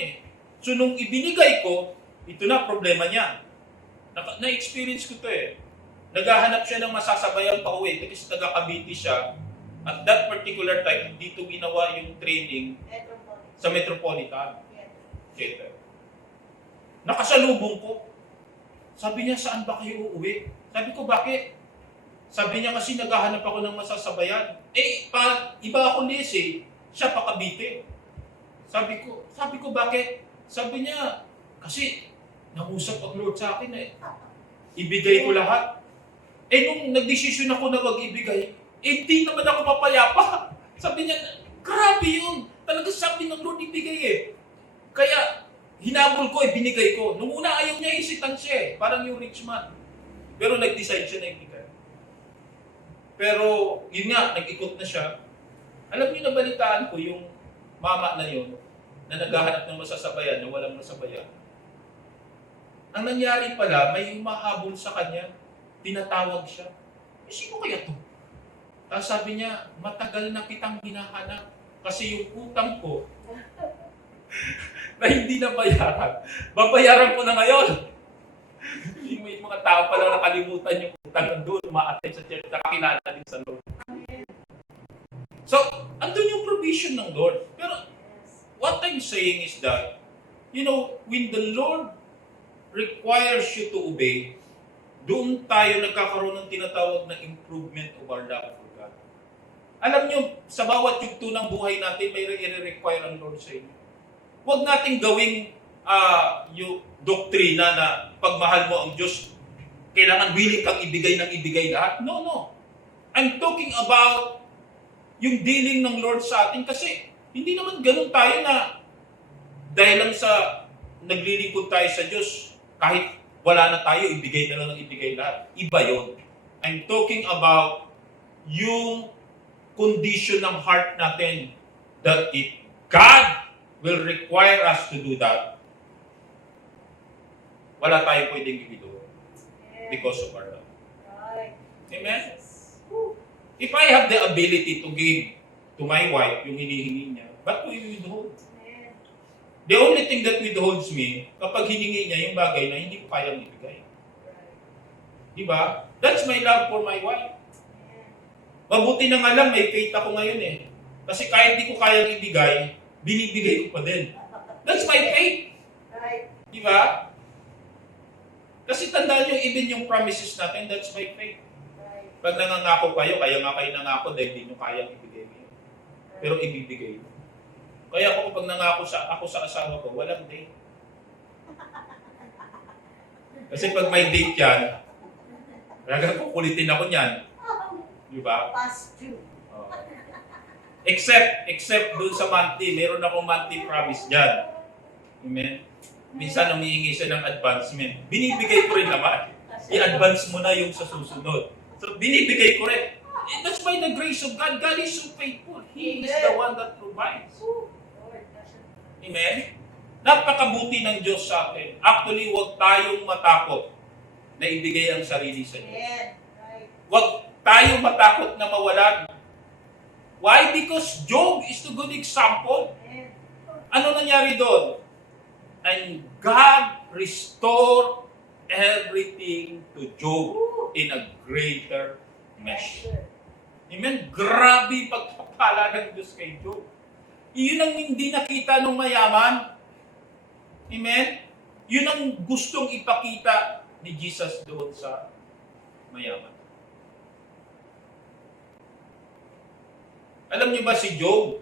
So nung ibinigay ko, ito na problema niya. Na-experience ko to Naghahanap siya ng masasabayan pa uwi kasi taga-Cavite siya. At that particular time, dito ginawa yung training sa Metropolitan Theater. Nakasalubong ko. Sabi niya, saan ba kayo uuwi? Sabi ko, bakit? Sabi niya kasi naghahanap ako ng masasabayan. Iba ako siya pa Cavite. Sabi ko, bakit? Sabi niya, kasi nausap ang Lord sa akin ibigay ko lahat. Nung nagdesisyon ako na mag-ibigay, di naman ako papayapa. Sabi niya, grabe yun. Talaga sabi ng Lord, ibigay Kaya, hinabol ko, binigay ko. Nung una, ayaw niya, isitan siya Parang yung rich man. Pero nag-decide siya na ibigay. Pero, yun nga, nag-ikot na siya. Alam niyo, nabalitaan ko yung mama na yun, na naghahanap ng masasabayan, na walang masabayan. Ang nangyari pala, may humahabol sa kanya, tinatawag siya. Sino kaya to? Tapos sabi niya, matagal na kitang hinahanap kasi yung utang ko na hindi na bayaran. Babayaran ko na ngayon. May mga tao pala nakalimutan yung utang nandun, ma-attend sa church, nakakilala din sa Lord. So, andun yung provision ng Lord. Pero, what I'm saying is that, when the Lord requires you to obey, doon tayo nagkakaroon ng tinatawag na improvement of our love for God. Alam nyo, sa bawat yugto ng buhay natin, may i-require ang Lord sa inyo. Huwag nating gawing yung doktrina na pagmahal mo ang Diyos, kailangan willing kang ibigay ng ibigay lahat. No. I'm talking about yung dealing ng Lord sa atin kasi hindi naman ganun tayo na dahil lang sa naglilingkod tayo sa Diyos, kahit wala na tayo, ibigay na lang ng ibigay lahat. Iba yun. I'm talking about yung condition ng heart natin that if God will require us to do that, wala tayo pwedeng ibigay because of our love. Amen? If I have the ability to give to my wife yung hinihingi niya, ba't ko i-withhold? The only thing that withholds me, kapag hiningi niya yung bagay na hindi ko kayang ibigay. Diba? That's my love for my wife. Mabuti na nga lang, may faith ako ngayon Kasi kahit hindi ko kayang ibigay, binibigay ko pa din. That's my faith. Diba? Kasi tandaan nyo, even yung promises natin, that's my faith. Pag nangangako kayo, kaya nga kayo nangako dahil hindi nyo kayang ibigay ngayon. Pero ibibigay mo. Kaya ako kapag nangako ako sa asawa ko, walang date. Kasi pag may date yan, talagang kukulitin ako niyan. Di ba? Past due. Except dun sa monthly, meron akong monthly promise dyan. Amen? Minsan humihingi siya ng advancement. Binibigay ko rin naman. I-advance mo na yung sa susunod. So binibigay ko rin. That's by the grace of God. God is so faithful. He is the one that provides. Amen? Napakabuti ng Diyos sa atin. Actually, huwag tayong matakot na ibigay ang sarili sa Diyos. Huwag tayong matakot na mawalan. Why? Because Job is the good example. Ano nangyari doon? And God restored everything to Job in a greater measure. Amen? Grabe pagpapala ng Diyos kay Job. Iyon ang hindi nakita ng mayaman. Amen? Yun ang gustong ipakita ni Jesus doon sa mayaman. Alam niyo ba si Job,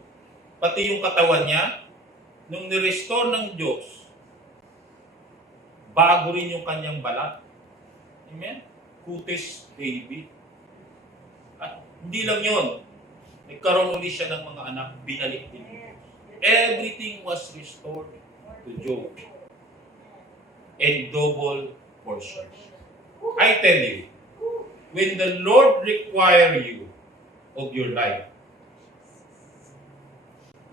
pati yung katawan niya, nung nirestore ng Diyos, bago rin yung kanyang balat. Amen? Kutis baby. At hindi lang yun. Nagkaroon ulit siya ng mga anak, binalik din. Everything was restored to Job. And double portions. I tell you, when the Lord require you of your life,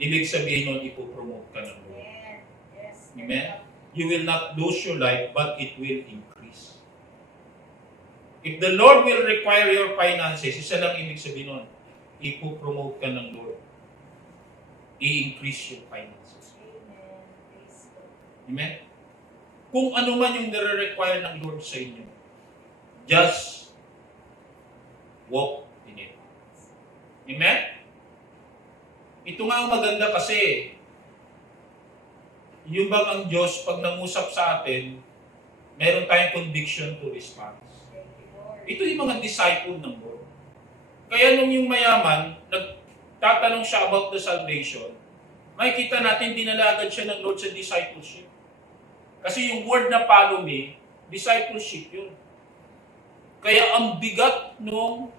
ibig sabihin nun, ipopromote ka ng Lord. Amen? You will not lose your life, but it will increase. If the Lord will require your finances, isa lang ibig sabihin nun, ipopromote ka ng Lord. I-increase your finances. Amen? Kung ano man yung nire-require ng Lord sa inyo, just walk in it. Amen? Ito nga ang maganda kasi, yung bang ang Diyos, pag nangusap sa atin, meron tayong conviction to response. Ito yung mga disciple ng Lord. Kaya nung yung mayaman, nagtatanong siya about the salvation, makikita natin dinalagad siya ng Lord sa discipleship. Kasi yung word na follow me, discipleship yun. Kaya ang bigat nung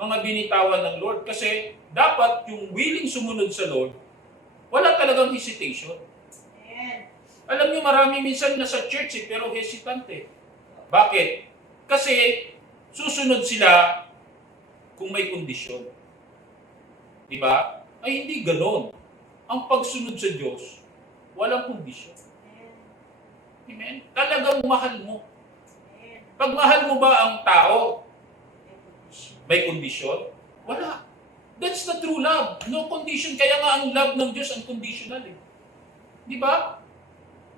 mga binitawan ng Lord. Kasi dapat yung willing sumunod sa Lord, wala talagang hesitation. Alam niyo, marami minsan nasa church pero hesitante. Bakit? Kasi susunod sila kung may kondisyon. Diba? Ay hindi ganon. Ang pagsunod sa Diyos, walang kondisyon. Amen? Talagang mahal mo. Pag mahal mo ba ang tao, may kondisyon? Wala. That's the true love. No condition. Kaya nga ang love ng Diyos unconditional eh. Di ba?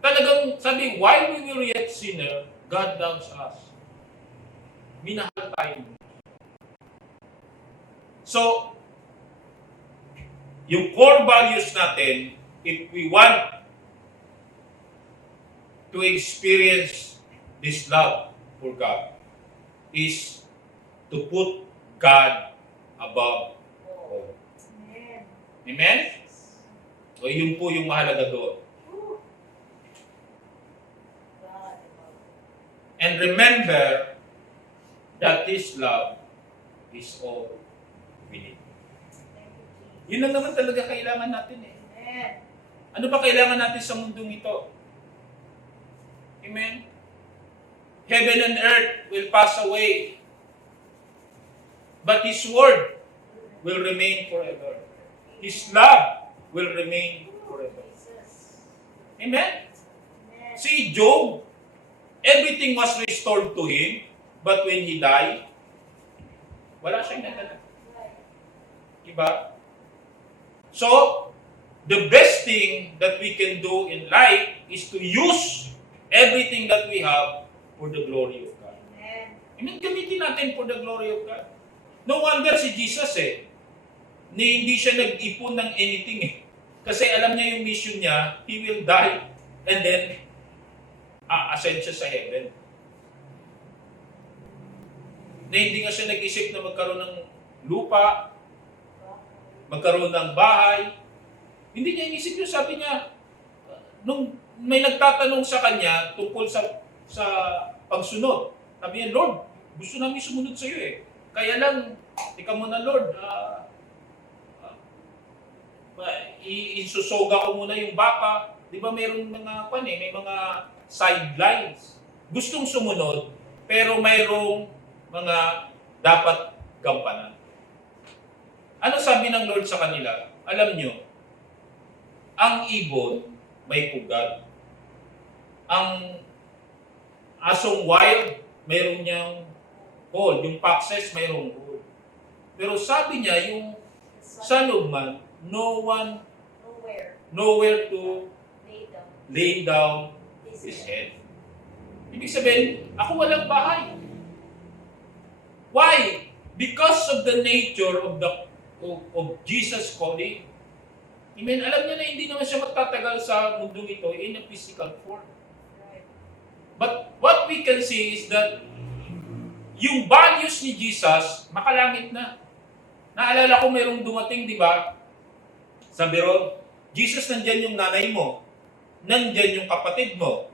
Talagang sabi, while we were yet sinner, God loves us. Minahal tayo. So, yung core values natin, if we want to experience this love for God, is to put God above all. Amen? So, yun po yung mahalaga doon. And remember that this love is all we need. Yun lang naman talaga kailangan natin eh. Ano ba kailangan natin sa mundong ito? Amen? Heaven and earth will pass away, but His word will remain forever. His love will remain forever. Amen? See, Job, everything was restored to him, but when he died, wala siyang nadala. Diba? So, the best thing that we can do in life is to use everything that we have for the glory of God. Amen. Gamitin natin for the glory of God. No wonder si Jesus hindi siya nag-ipon ng anything eh. Kasi alam niya yung mission niya, He will die and then ascend siya sa heaven. Na hindi nga siya nag-isip na magkaroon ng lupa, magkaroon ng bahay. Hindi niya inisip yun. Sabi niya, nung may nagtatanong sa kanya tungkol sa pagsunod, sabi niya, Lord, gusto namin sumunod sa iyo eh. Kaya lang, tika mo na Lord, isusoga ko muna yung baka. Di ba mayroong mga may mga sidelines. Gustong sumunod, pero mayroong mga dapat gampanan. Ano sabi ng Lord sa kanila? Alam nyo, ang ibon may pugad. Ang asong wild, mayroon niyang hole. Yung foxes, mayroong hole. Pero sabi niya, yung Son of Man, nowhere to lay down his head. Ibig sabihin, ako walang bahay. Why? Because of the nature of Jesus calling. Amen. Alam niya na hindi naman siya magtatagal sa mundong ito in a physical form. But what we can see is that yung values ni Jesus, makalangit na. Naalala ko mayroong dumating, di ba? Sabi ro, Jesus, nandyan yung nanay mo. Nandyan yung kapatid mo.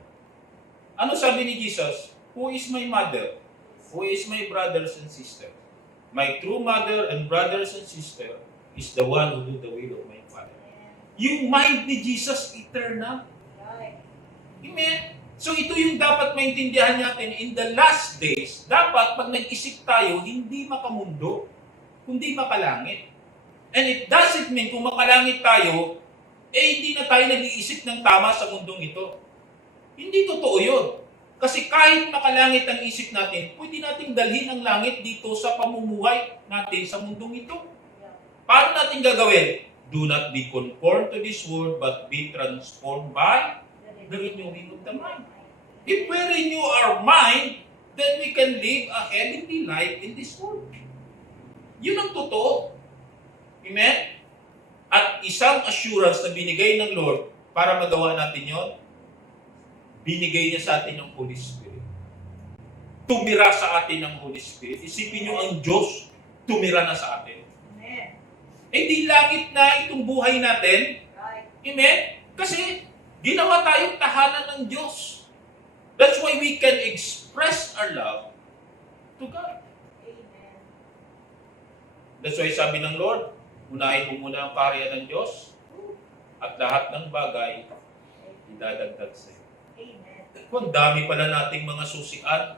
Ano sabi ni Jesus? Who is my mother? Who is my brothers and sisters? My true mother and brothers and sisters is the one who do the will of my Father. Yung mind ni Jesus, eternal. Amen? So ito yung dapat maintindihan natin. In the last days, dapat pag nag-isip tayo, hindi makamundo, kundi makalangit. And it doesn't mean kung makalangit tayo, hindi na tayo nag-iisip ng tama sa mundong ito. Hindi totoo yun. Kasi kahit makalangit ang isip natin, pwede nating dalhin ang langit dito sa pamumuhay natin sa mundong ito. Paano natin gagawin? Do not be conformed to this world, but be transformed by the renewing of the mind. If we renew our mind, then we can live a heavenly life in this world. Yun ang totoo. Amen? At isang assurance na binigay ng Lord para magawa natin yon, binigay niya sa atin ng Holy Spirit. Tumira sa atin ng Holy Spirit. Isipin niyo ang Diyos, tumira na sa atin. Amen. Di langit na itong buhay natin. Amen? Kasi ginawa tayong tahanan ng Diyos. That's why we can express our love to God. Amen. That's why sabi ng Lord, unahin mo muna ang kaharian ng Diyos at lahat ng bagay idadagdag sa iyo. Kung dami pala nating mga susian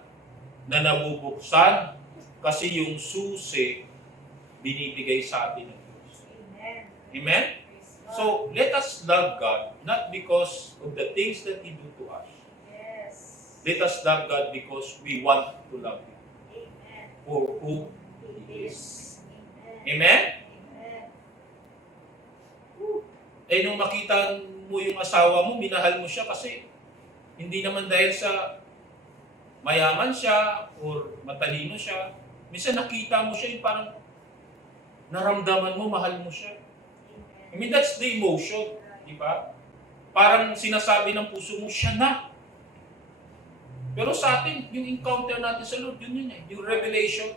na nabubuksan kasi yung susi binibigay sa atin ng Diyos. Amen? Amen? So, let us love God not because of the things that He do to us. Yes. Let us love God because we want to love Him. Amen. For who He is. Amen? Amen? Nung makita mo yung asawa mo, minahal mo siya kasi hindi naman dahil sa mayaman siya or matalino siya. Minsan nakita mo siya, yung parang naramdaman mo, mahal mo siya. I mean, that's the emotion. Di ba? Parang sinasabi ng puso mo, siya na. Pero sa atin, yung encounter natin sa Lord, yun eh. Yung revelation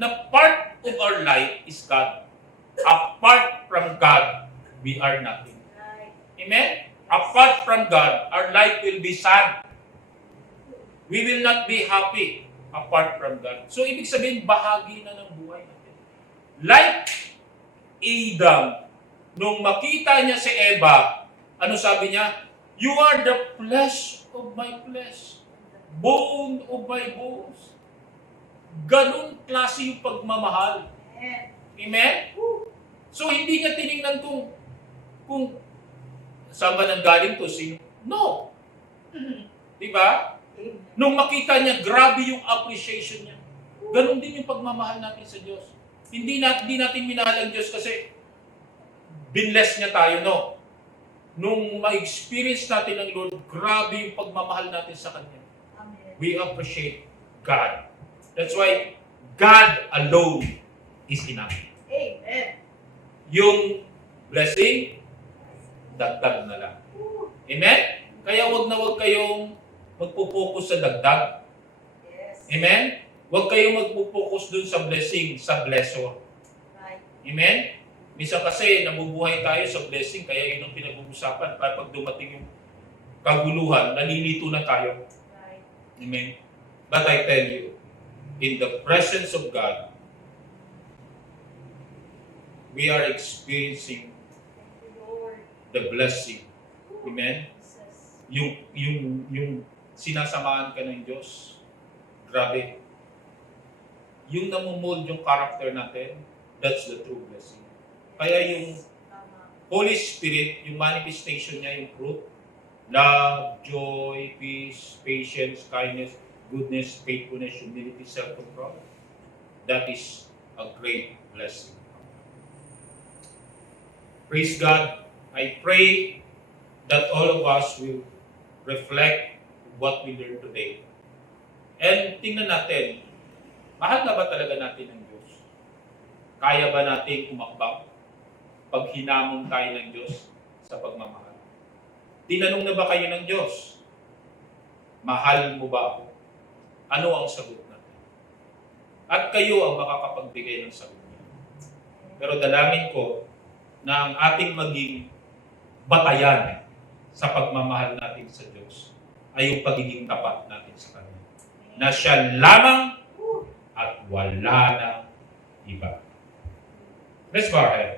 na part of our life is God. Apart from God, we are nothing. Amen? Apart from God, our life will be sad. We will not be happy apart from God. So, ibig sabihin, bahagi na ng buhay natin. Like Adam, nung makita niya si Eva, ano sabi niya? You are the flesh of my flesh, bone of my bones. Ganun klase yung pagmamahal. Amen? So, hindi niya tinignan kung saan ba nang galing to? No. Diba? Nung makita niya, grabe yung appreciation niya. Ganon din yung pagmamahal natin sa Diyos. Hindi natin minahal ang Diyos kasi binless niya tayo, no? Nung ma-experience natin ang Lord, grabe yung pagmamahal natin sa Kanya. Amen. We appreciate God. That's why God alone is enough. Amen. Yung blessing, dagdag na lang. Amen? Kaya wag kayong magpo-focus sa dagdag. Yes. Amen? Wag kayong magpo-focus dun sa blessing, sa blessor. Right. Amen? Minsan kasi nabubuhay tayo sa blessing, kaya yun ang pinag-uusapan. Para pag dumating yung kaguluhan, nalilito na tayo. Right. Amen? But I tell you, in the presence of God, we are experiencing the blessing. Amen? Yung sinasamahan ka ng Diyos, grabe. Yung namumold yung character natin, that's the true blessing. Kaya yung Holy Spirit, yung manifestation niya, yung fruit, love, joy, peace, patience, kindness, goodness, faithfulness, humility, self-control. That is a great blessing. Praise God. I pray that all of us will reflect what we learned today. And tingnan natin, mahal na ba talaga natin ang Diyos? Kaya ba natin umakbang pag hinamon tayo ng Diyos sa pagmamahal? Tinanong na ba kayo ng Diyos? Mahal mo ba ako? Ano ang sagot natin? At kayo ang makakapagbigay ng sagot niya. Pero dalangin ko na ang ating maging batayan sa pagmamahal natin sa Diyos ay yung pagiging tapat natin sa Kanya. Na siya lamang at wala na iba. Let's bow our head.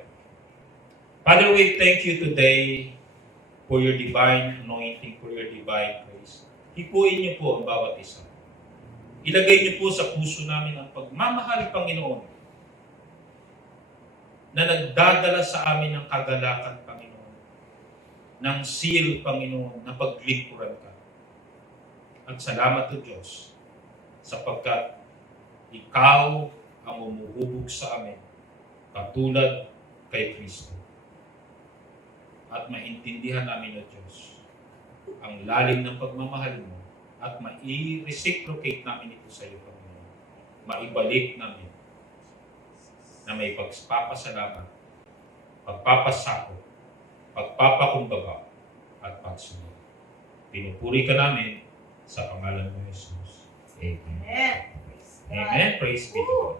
Father, we thank you today for your divine anointing, for your divine grace. Hipuin niyo po ang bawat isa. Ilagay niyo po sa puso namin ang pagmamahal, Panginoon, na nagdadala sa amin ng kagalakan, Panginoon, ng seal, Panginoon, na paglingkuran ka. At salamat o Diyos, sapagkat ikaw ang umuhubog sa amin, katulad kay Kristo. At maintindihan namin o Diyos, ang lalim ng pagmamahal mo, at mai-reciprocate namin ito sa iyo, Panginoon. Maibalik namin na may pagpapasalamat, pagpapasako, pagpapakumbaga, at pagsunod. Pinupuri ka namin sa pangalan mo, Jesus. Amen. Amen. Praise be to God.